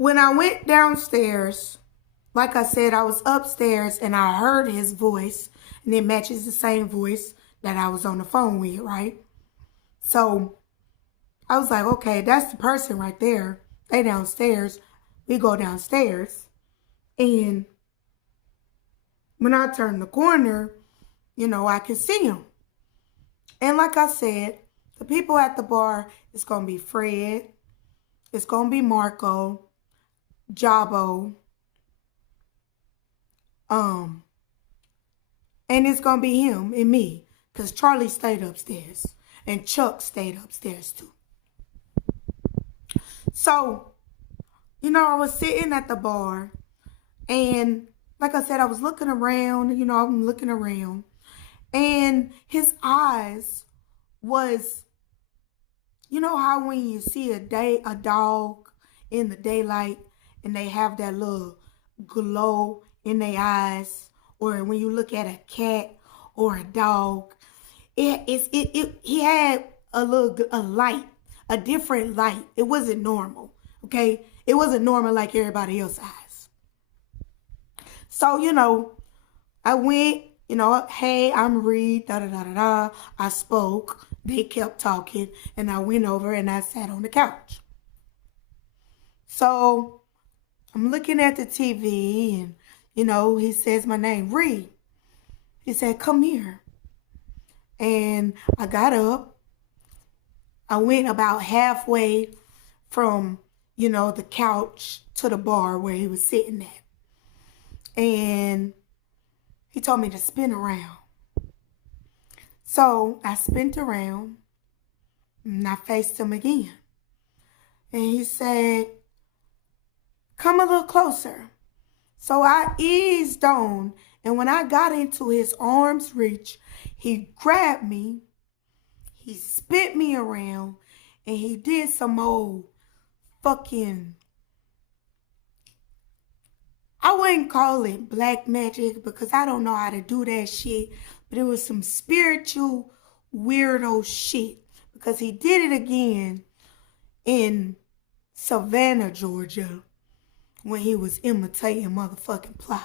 When I went downstairs, like I said, I was upstairs and I heard his voice, and it matches the same voice that I was on the phone with, right? So I was like, okay, that's the person right there. They downstairs. We go downstairs. And when I turn the corner, I can see him. And like I said, the people at the bar, it's going to be Fred. It's going to be Marco, Jabo, and it's going to be him and me. Because Charlie stayed upstairs. And Chuck stayed upstairs too. So, I was sitting at the bar. And like I said, I was looking around. I'm looking around. And his eyes was, how when you see a dog in the daylight and they have that little glow in their eyes, or when you look at a cat or a dog, he had a light, a different light. It wasn't normal, okay? It wasn't normal like everybody else's eyes. So, I went, hey, I'm Reed, da-da-da-da-da. I spoke. They kept talking, and I went over and I sat on the couch. So I'm looking at the TV, and, he says my name, Reed. He said, come here. And I got up. I went about halfway from, the couch to the bar where he was sitting at. And he told me to spin around. So I spun around and I faced him again. And he said, come a little closer. So I eased on, and when I got into his arm's reach, he grabbed me, he spit me around, and he did some old fucking, I wouldn't call it black magic because I don't know how to do that shit, but it was some spiritual weirdo shit because he did it again in Savannah, Georgia when he was imitating motherfucking Plies.